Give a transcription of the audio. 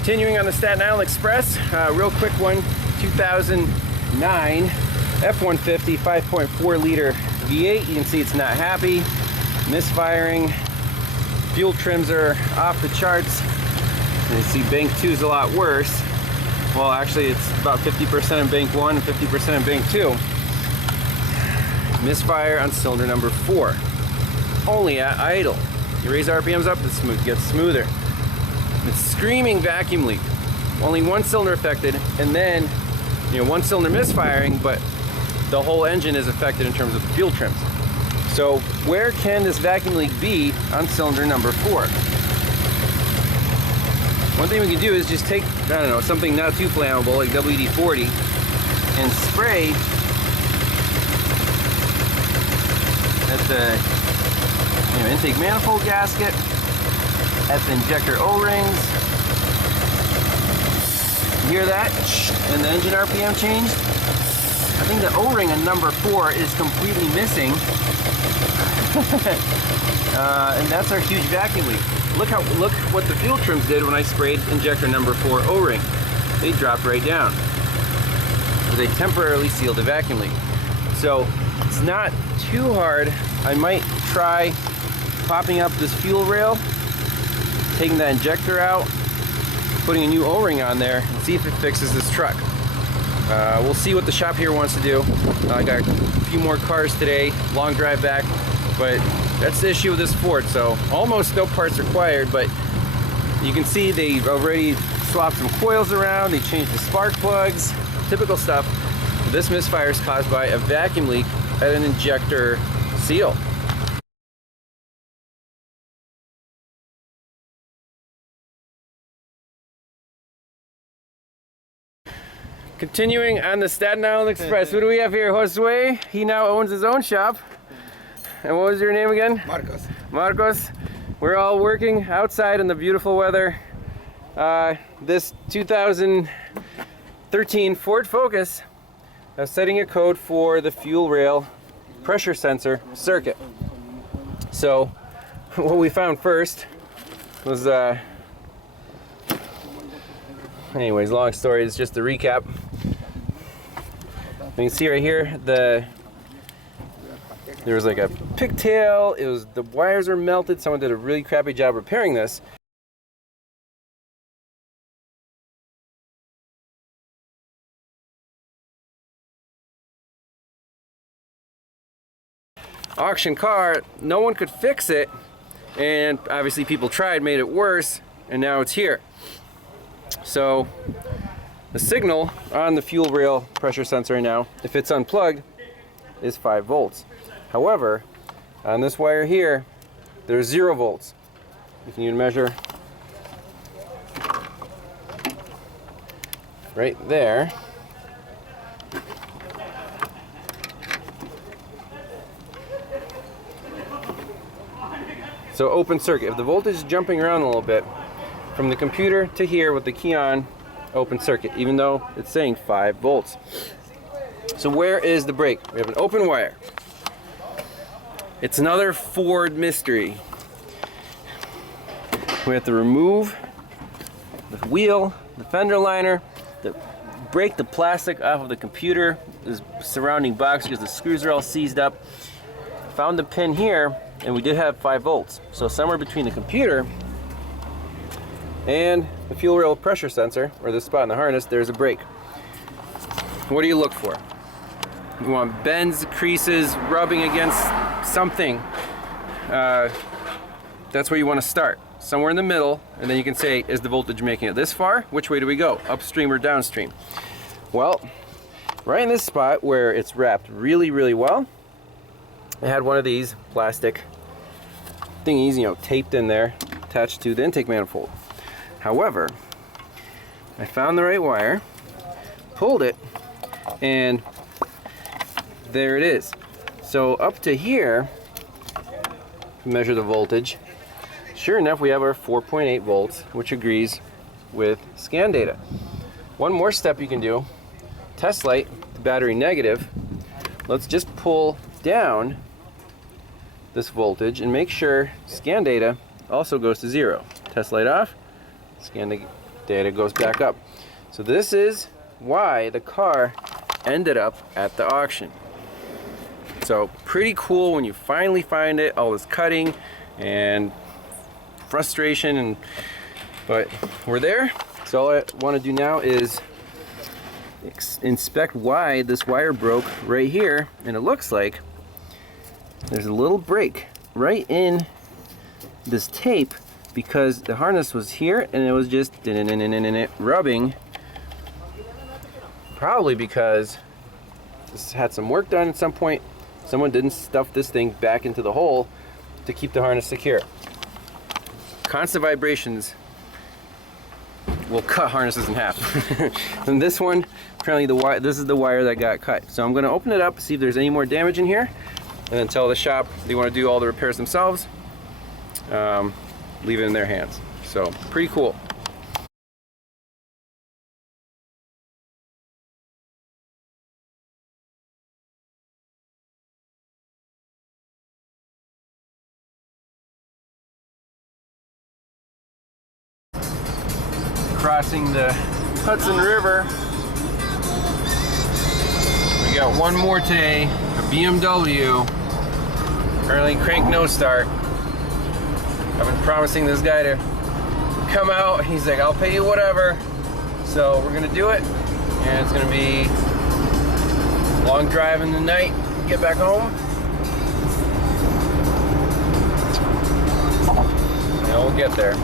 Continuing on the Staten Island Express, real quick one, 2009 F150 5.4 liter V8. You can see it's not happy, misfiring, fuel trims are off the charts, and you see bank 2 is a lot worse. Well, actually it's about 50% in bank 1 and 50% in bank 2. Misfire on cylinder number 4, only at idle. You raise RPMs up, it gets smoother. It's screaming vacuum leak. Only one cylinder affected, and then one cylinder misfiring, but the whole engine is affected in terms of the fuel trims. So where can this vacuum leak be on cylinder number 4? One thing we can do is just take, I don't know, something not too flammable like WD-40 and spray at the intake manifold gasket, at the injector O-rings. You hear that? And the engine RPM changed. I think the O-ring on number 4 is completely missing. And that's our huge vacuum leak. Look what the fuel trims did when I sprayed injector number 4 O-ring. They dropped right down. They temporarily sealed the vacuum leak. So it's not too hard. I might try popping up this fuel rail, taking that injector out, putting a new O-ring on there, and see if it fixes this truck. We'll see what the shop here wants to do. I got a few more cars today, long drive back, but that's the issue with this Ford. So almost no parts required, but you can see they've already swapped some coils around, they changed the spark plugs, typical stuff. This misfire is caused by a vacuum leak at an injector seal. Continuing on the Staten Island Express, what do we have here? Josue, he now owns his own shop. And what was your name again? Marcos. Marcos. We're all working outside in the beautiful weather. This 2013 Ford Focus is setting a code for the fuel rail pressure sensor circuit. So what we found first was, anyways, long story, it's just a recap. You can see right here, there was like a pigtail, the wires are melted, someone did a really crappy job repairing this. Auction car, no one could fix it, and obviously people tried, made it worse, and now it's here. So the signal on the fuel rail pressure sensor right now, if it's unplugged, is 5 volts. However, on this wire here, there's 0 volts. You can even measure right there. So open circuit. If the voltage is jumping around a little bit, from the computer to here with the key on, open circuit, even though it's saying 5 volts. So where is the brake? We have an open wire. It's another Ford mystery. We have to remove the wheel, the fender liner, break the plastic off of the computer, the surrounding box, because the screws are all seized up. Found the pin here, and we did have 5 volts. So somewhere between the computer and the fuel rail pressure sensor, or this spot in the harness, there's a brake. What do you look for? You want bends, creases, rubbing against something. That's where you want to start. Somewhere in the middle, and then you can say, is the voltage making it this far? Which way do we go? Upstream or downstream? Well, right in this spot where it's wrapped really, really well, I had one of these plastic thingies, taped in there, attached to the intake manifold. However, I found the right wire, pulled it, and there it is. So up to here, measure the voltage. Sure enough, we have our 4.8 volts, which agrees with scan data. One more step you can do, test light the battery negative. Let's just pull down this voltage and make sure scan data also goes to 0. Test light off, scan data goes back up. So this is why the car ended up at the auction. So pretty cool when you finally find it, all this cutting and frustration, but we're there. So all I want to do now is inspect why this wire broke right here, and it looks like there's a little break right in this tape because the harness was here and it was just rubbing, probably because this had some work done at some point. Someone didn't stuff this thing back into the hole to keep the harness secure. Constant vibrations will cut harnesses in half. And this one, apparently this is the wire that got cut. So I'm going to open it up, see if there's any more damage in here, and then tell the shop they want to do all the repairs themselves. Leave it in their hands. So pretty cool. Crossing the Hudson River. We got one more today, a BMW. Apparently crank no start. I've been promising this guy to come out. He's like, I'll pay you whatever. So we're gonna do it. And it's gonna be a long drive in the night, get back home. And we'll get there.